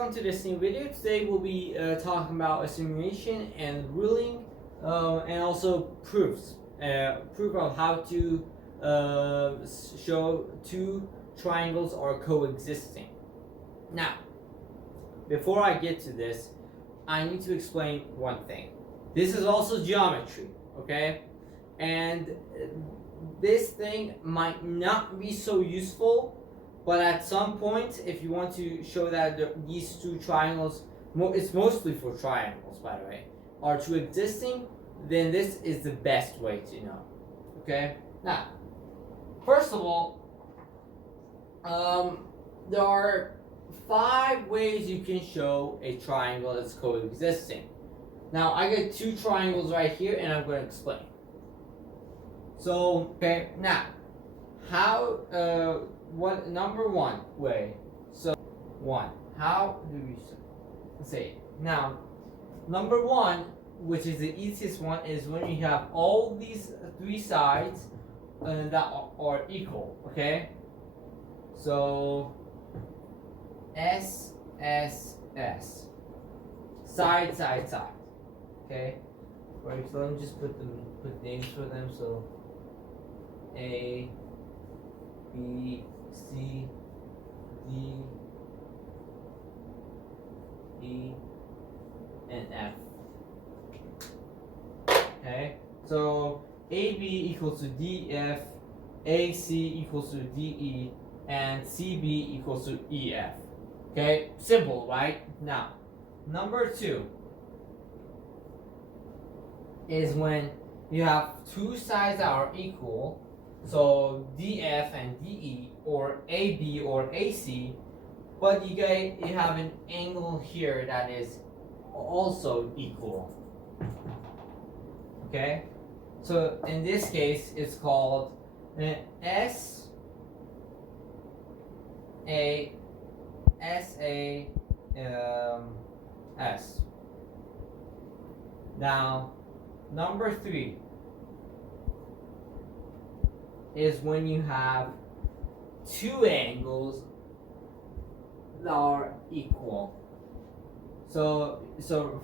welcome to this new video. Today we'll be talking about a simulation and ruling and also proofs. Proof of how to show two triangles are coexisting. Now, before I get to this, I need to explain one thing. This is also geometry, okay? And this thing might not be so useful, but at some point, if you want to show that these two triangles, it's mostly for triangles by the way, are two existing, then this is the best way to know. Okay? Now, first of all, there are 5 ways you can show a triangle that's coexisting. Now, I got 2 triangles right here, and I'm going to explain. So, okay, now, how, what number 1 way? So, 1. How do we say it? Now, number 1, which is the easiest one, is when you have all these 3 sides that are equal. Okay. So, S, side, side, side. Okay. Right. So let me just put names for them. So, A, B, C, D, E, and F. Okay, so AB equals to DF, AC equals to DE, and CB equals to EF. Okay, simple, right? Now, number 2 is when you have 2 sides that are equal. So DF and DE, or AB or AC, but you have an angle here that is also equal. Okay, so in this case it's called S. Now, number 3 is when you have 2 angles that are equal. So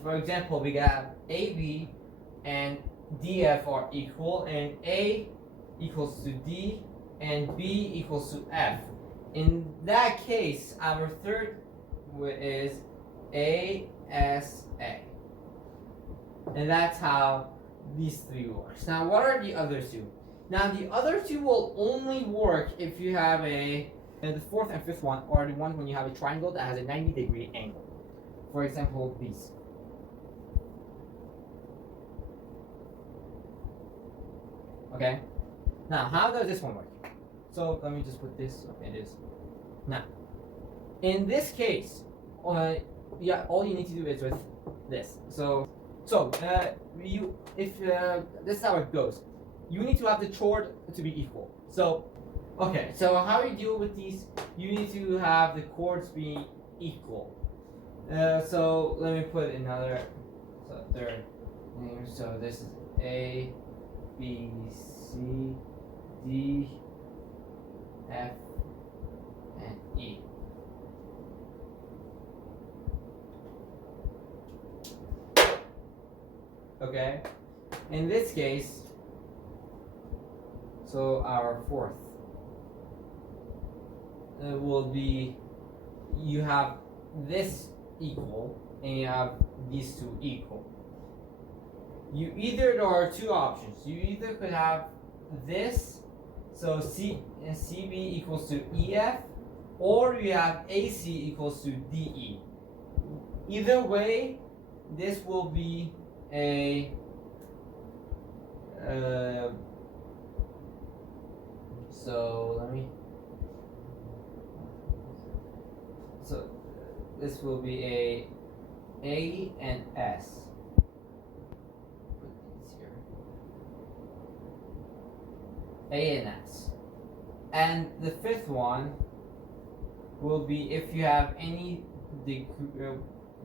for example, we got AB and DF are equal, and A equals to D and B equals to F. In that case, our third is ASA. And that's how these 3 works. Now, what are the other 2? Now, the other 2 will only work if you have the 4th and 5th one are the ones when you have a triangle that has a 90-degree angle. For example, these. Okay. Now, how does this one work? So let me just put this. Okay, it is. Now, in this case, yeah, all you need to do is with this. So this is how it goes. You need to have the chord to be equal. So, okay. So how you deal with these? You need to have the chords be equal. So let me put another third name. So this is A, B, C, D, F, and E. Okay. In this case, so our 4th will be, you have this equal and you have these 2 equal. There are 2 options. You either could have this, so CB equals to EF, or you have AC equals to DE. Either way, this will be a this will be A and S. Put these here. A and S. And the 5th one will be if you have any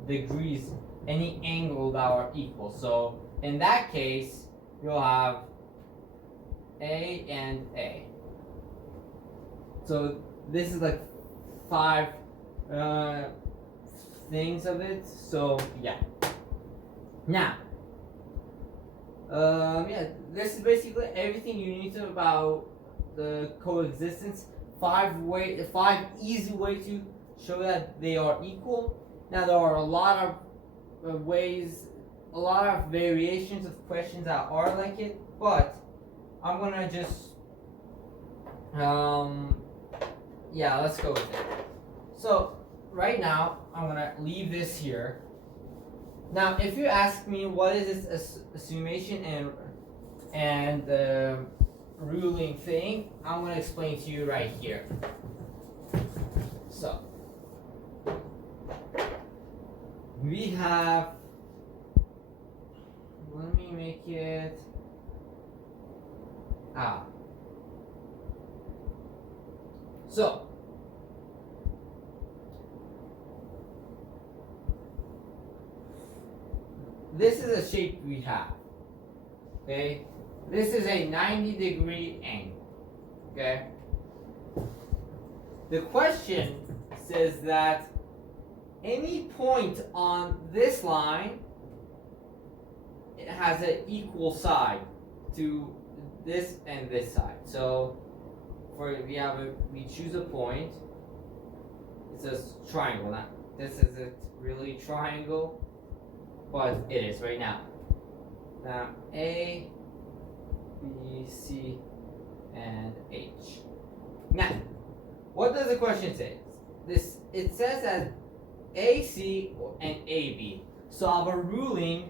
degrees, any angle that are equal. So in that case, you'll have A and A. So this is like 5 things of it. So yeah. Now, yeah, this is basically everything you need to know about the coexistence. 5 easy ways to show that they are equal. Now there are a lot of ways, a lot of variations of questions that are like it, but I'm gonna just yeah, let's go with it. So right now I'm gonna leave this here. Now if you ask me what is this summation and ruling thing, I'm gonna explain to you right here. So we have, let me make it so this is a shape we have. Okay, this is a 90-degree angle. Okay, the question says that any point on this line, it has an equal side to this and this side. So we choose a point. It says triangle. Not this isn't really triangle, but it is right now. Now A, B, C, and H. Now, what does the question say? It says that AC and AB. So our ruling,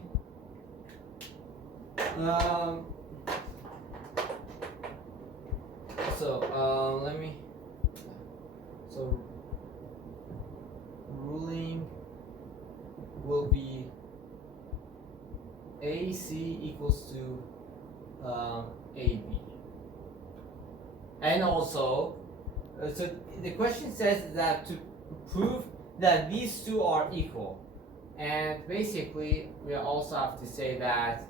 ruling will be AC equals to AB. And also, so the question says that to prove that these two are equal. And basically, we also have to say that,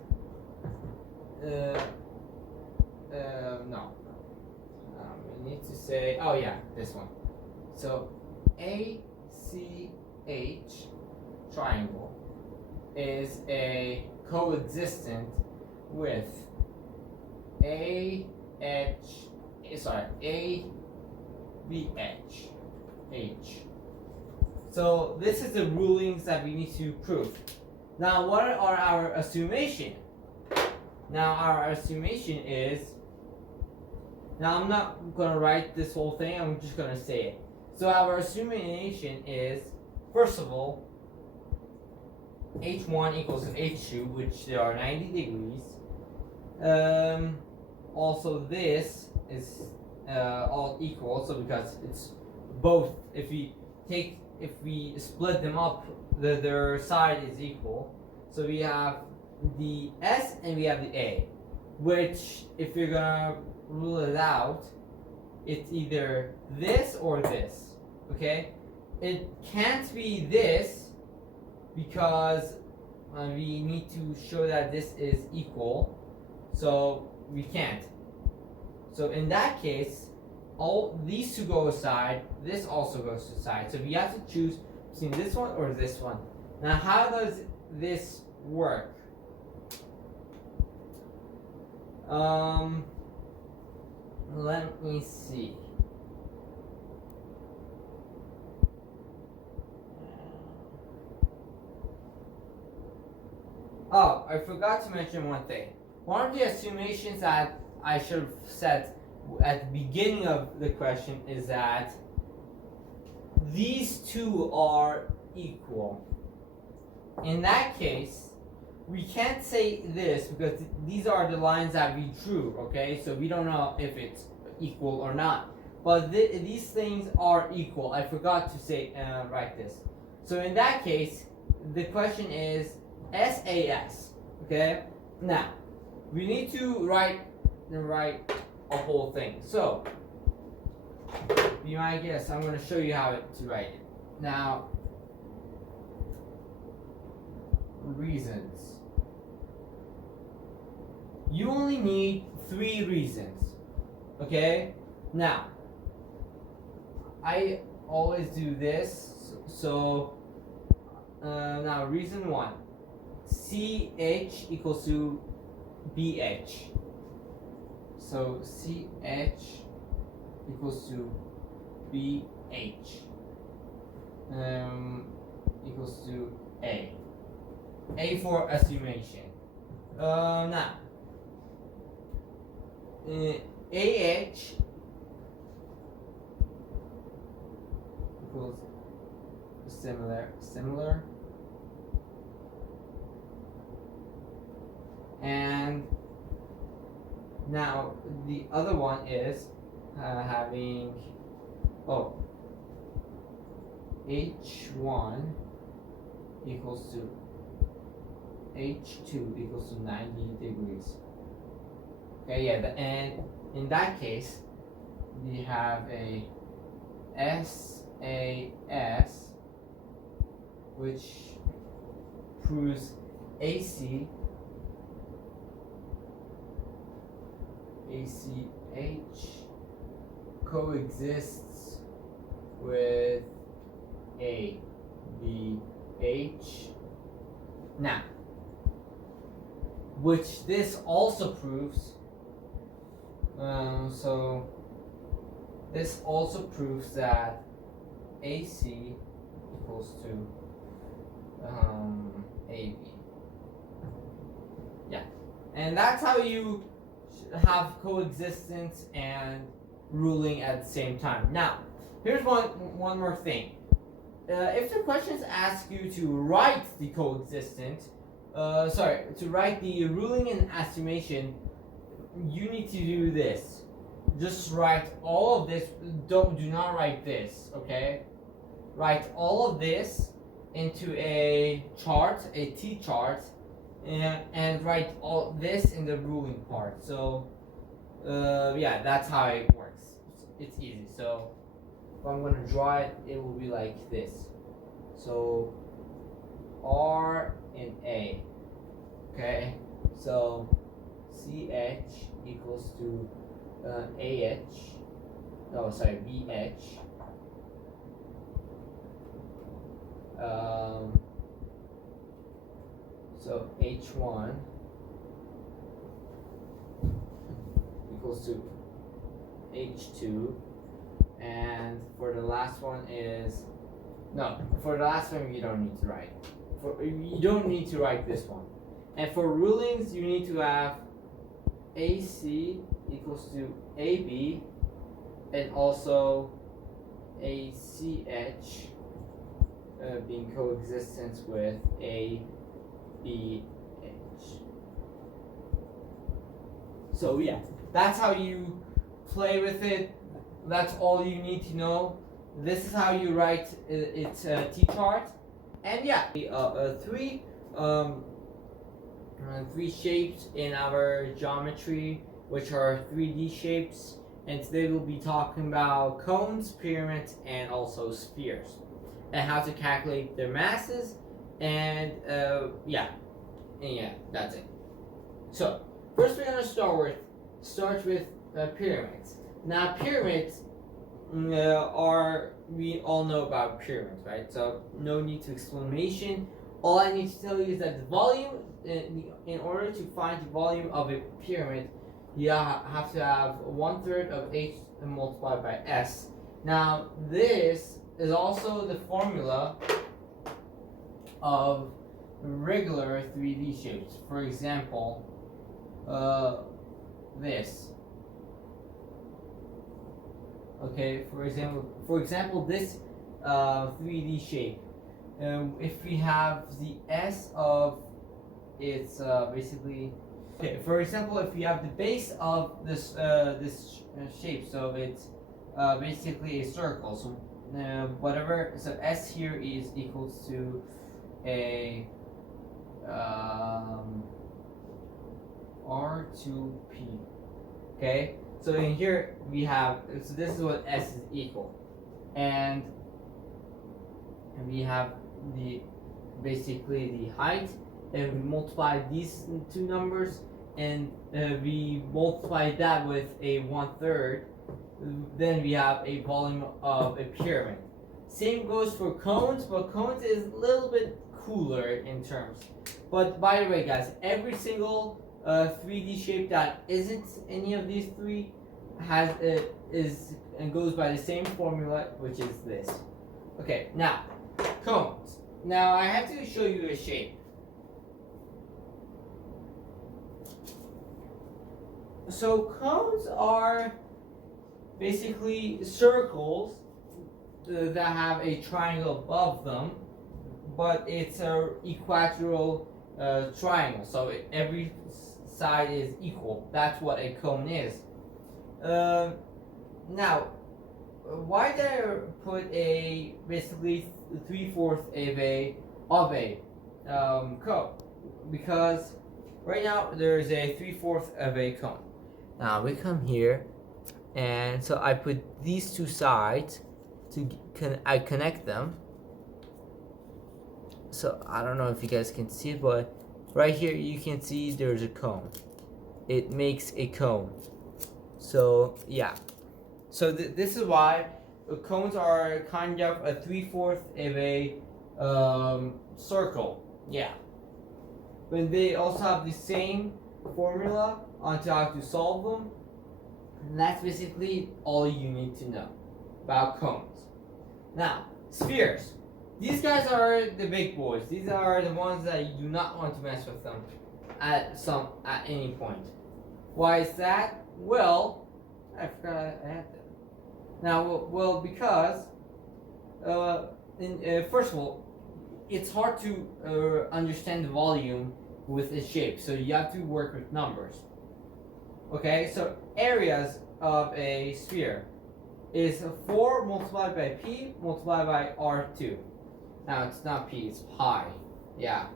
we need to say, oh yeah, this one. So ACH triangle is a coexistent with ABH. So this is the rulings that we need to prove. Now what are our assumption? Now our assumption is, now I'm not gonna write this whole thing, I'm just gonna say it. So our assumption is, first of all, H1 equals to H2, which they are 90 degrees. Also this is all equal, so because it's both, if we split them up, their side is equal. So we have the S and we have the A, which if you're gonna rule it out, it's either this or this. Okay, it can't be this because we need to show that this is equal, so we can't. So in that case, all these two go aside, this also goes aside. So we have to choose between this one or this one. Now how does this work? Let me see. Oh, I forgot to mention one thing. One of the assumptions that I should have said at the beginning of the question is that these two are equal. In that case, we can't say this because these are the lines that we drew, okay? So we don't know if it's equal or not. But these things are equal. I forgot to say, write this. So in that case, the question is SAS, okay? Now, we need to write a whole thing. So, be my guest, I'm going to show you how to write it. Now, reasons. You only need 3 reasons, okay? Now, I always do this, so now reason 1. CH equals to BH. So CH equals to BH equals to A. A for estimation. Now AH equals similar, and now the other one is having H1 equals to H2 equals to 90 degrees. Okay, yeah, and in that case, we have a SAS, which proves ACH coexists with ABH. Now, which this also proves. So this also proves that AC equals to AB. Yeah, and that's how you have coexistence and ruling at the same time. Now, here's one more thing. If the questions ask you to write the coexistent, to write the ruling and estimation, you need to do this. Just write all of this. Do not write this, okay? Write all of this into a chart, a T-chart, and write all this in the ruling part. So, yeah, that's how it works. It's easy. So, if I'm gonna draw it, it will be like this. So, R and A. Okay. So, CH equals to BH. So H1 equals to H2, and for the last one is for the last one you don't need to write. You don't need to write this one. And for rulings, you need to have AC equals to AB, and also ACH being coexistent with ABH. So yeah, that's how you play with it. That's all you need to know. This is how you write its T-chart. And yeah, three shapes in our geometry, which are 3D shapes, and today we'll be talking about cones, pyramids, and also spheres, and how to calculate their masses, and that's it. So first we're gonna start with pyramids. Now pyramids we all know about pyramids, right? So no need to explanation. All I need to tell you is that the volume, in order to find the volume of a pyramid, you have to have 1/3 of h multiplied by s. Now this is also the formula of regular 3D shapes. For example, this. Okay, for example, this 3D shape. If we have the s of its basically, okay, for example, if we have the base of this shape, so it's basically a circle. So whatever, so s here is equals to a R2P. Okay, so in here we have, so this is what s is equal, and we have the basically the height, and we multiply these two numbers, and we multiply that with a 1/3, then we have a volume of a pyramid. Same goes for cones, but cones is a little bit cooler in terms. But by the way, guys, every single 3D shape that isn't any of these three is and goes by the same formula, which is this. Okay, now cones. Now I have to show you a shape. So cones are basically circles that have a triangle above them, but it's a equilateral triangle, so every side is equal. That's what a cone is. Now, why did I put a basically 3/4 of a cone? Because right now there's a 3/4 of a cone. Now we come here, and so I put these two sides I connect them. So I don't know if you guys can see it, but right here you can see there's a cone. It makes a cone. So yeah. So this is why cones are kind of a 3/4 of a circle. Yeah. But they also have the same formula on how to solve them. And that's basically all you need to know about cones. Now, spheres. These guys are the big boys. These are the ones that you do not want to mess with them at any point. Why is that? Well, I forgot I had that. Now, well, because first of all, it's hard to understand the volume with a shape, so you have to work with numbers. Okay, so areas of a sphere is 4 multiplied by p multiplied by r2. Now it's not p, it's pi. Yeah.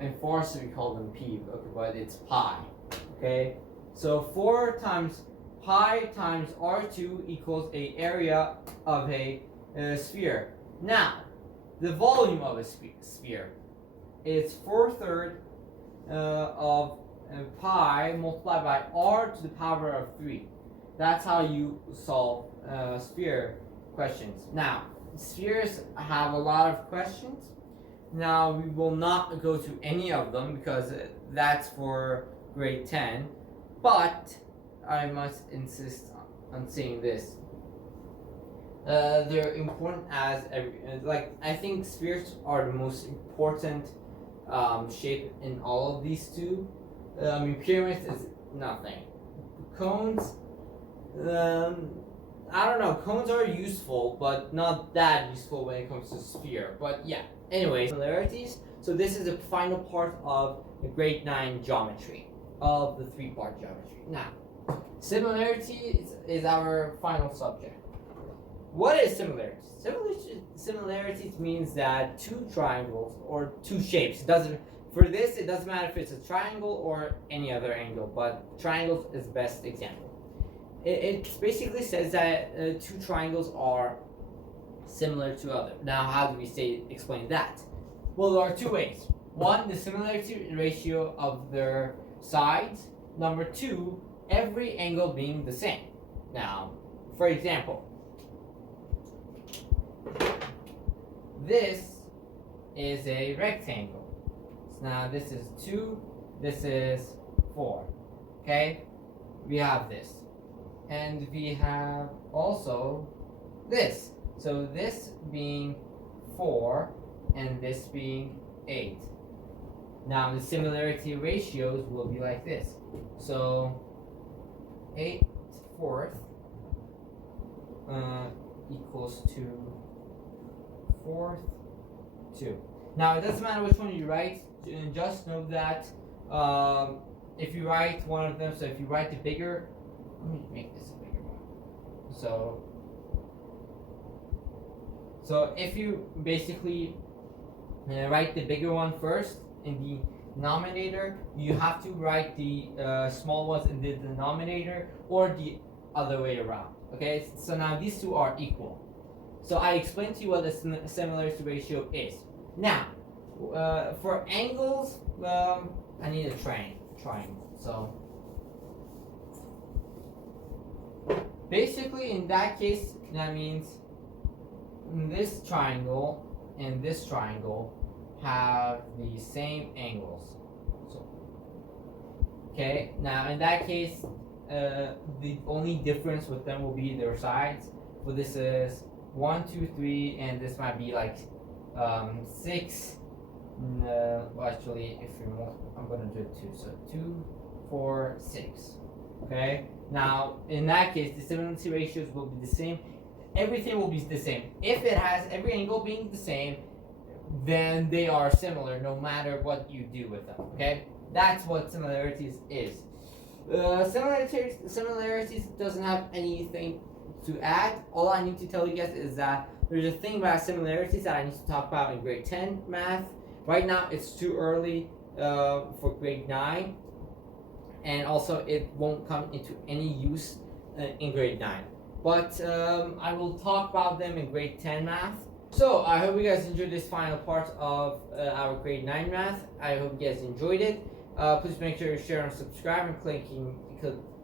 In Farsi we call them p, okay, but it's pi. Okay, so 4 times pi times r2 equals a area of a sphere. Now, the volume of a sphere is 4/3 of pi multiplied by r to the power of 3. That's how you solve sphere questions. Now, spheres have a lot of questions. Now, we will not go to any of them because that's for grade 10. But I must insist on saying this. They're important as I think spheres are the most important shape in all of these two. Pyramids is nothing. Cones, I don't know. Cones are useful, but not that useful when it comes to sphere. But yeah. Anyways, similarities. So this is the final part of the grade 9 geometry of the 3-part geometry. Now, similarity is our final subject. What is similarities? Similarities means that two triangles or two shapes. It doesn't matter if it's a triangle or any other angle, but triangles is the best example. It basically says that two triangles are similar to other. Now, how do we explain that? Well, there are two ways. One, the similarity ratio of their sides. Number two, every angle being the same. Now, for example, this is a rectangle. So now this is 2, this is 4. Okay? We have this. And we have also this. So this being 4 and this being 8. Now the similarity ratios will be like this. So 8/4 equals to 4/2. Now it doesn't matter which one you write. Just know that if you write one of them, so if you write the bigger, let me make this a bigger one. So if you basically write the bigger one first in the denominator, you have to write the small ones in the denominator or the other way around. Okay, so now these two are equal. So I explained to you what the similarity ratio is. Now, for angles, I need a triangle. So basically, in that case, that means this triangle and this triangle have the same angles. So, okay, now in that case, the only difference with them will be their sides. So this is 1, 2, 3, and this might be like 6. No, well, actually, if you're more, I'm gonna do it 2. So 2, 4, 6. Okay. Now in that case, the similarity ratios will be the same. Everything will be the same. If it has every angle being the same, then they are similar no matter what you do with them. Okay. That's what similarities is. Similarities doesn't have anything to add. All I need to tell you guys is that there's a thing about similarities that I need to talk about in grade 10 math. Right now it's too early for grade 9, and also it won't come into any use in grade 9. But I will talk about them in grade 10 math. So I hope you guys enjoyed this final part of our grade 9 math. I hope you guys enjoyed it. Please make sure to share and subscribe and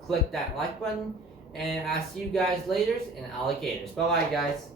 click that like button. And I'll see you guys later in alligators. Bye bye, guys.